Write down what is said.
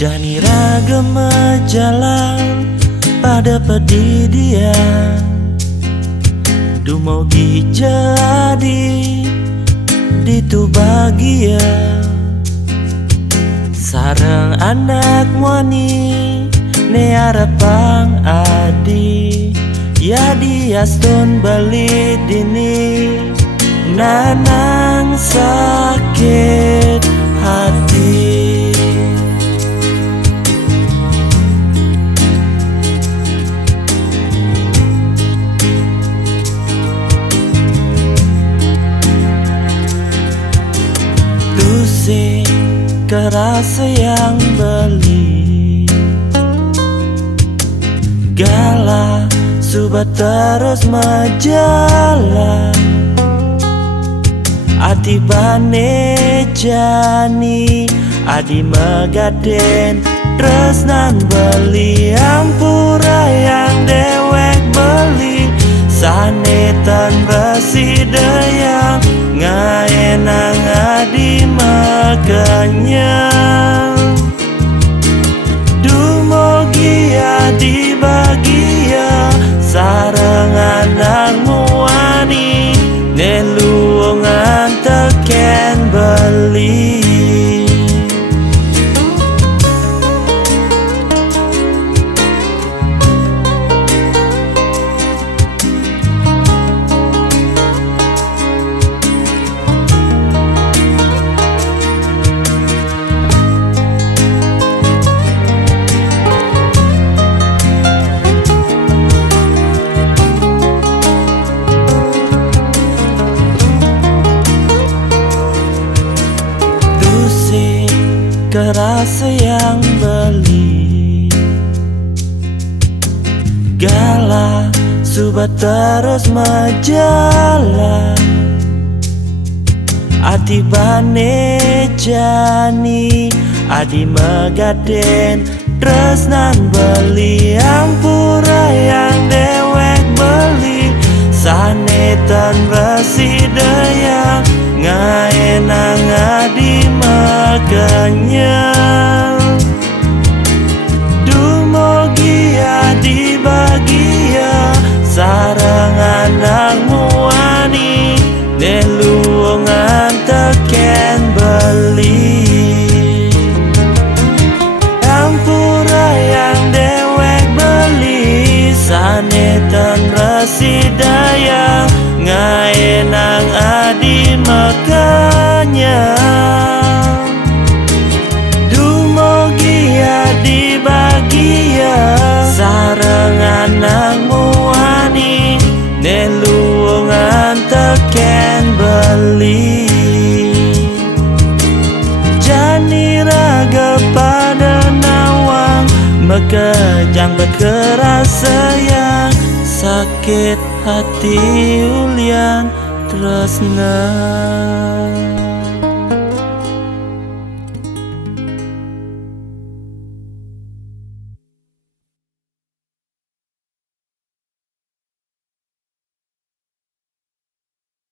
Jani raga jalan pada pedidian Dumogi jadi ditu bahagia Sareng anak wani ne arapang adi Ya diaston balik dini Nanang sakit hati Tusing kerasa yang beli Gala subat terus majalah Ati bane jani Adi megaden Tresnan beli Ampura yang dewek beli Sanetan residayang Ngaenang adi makanya Dumogi adi bahagia Sarang anak muani Neluongan teken beli Kerasa yang beli Gala subat terus majalah Ati bane jani Adi megaden Tresnan beli Ampura yang dewek beli Sanetan residayang Ngaenang adi makanya Dumogi adi bahagia Sarang anak muani Neluongan teken beli Ampura yang dewek beli Sanetan residayang Ngaenang adi makanya Dumogi adi bahagia Sarang anak muani Neluongan teken beli Jani raga pada nawang Mekejang berkerasa yang Sakit hati ulian tresna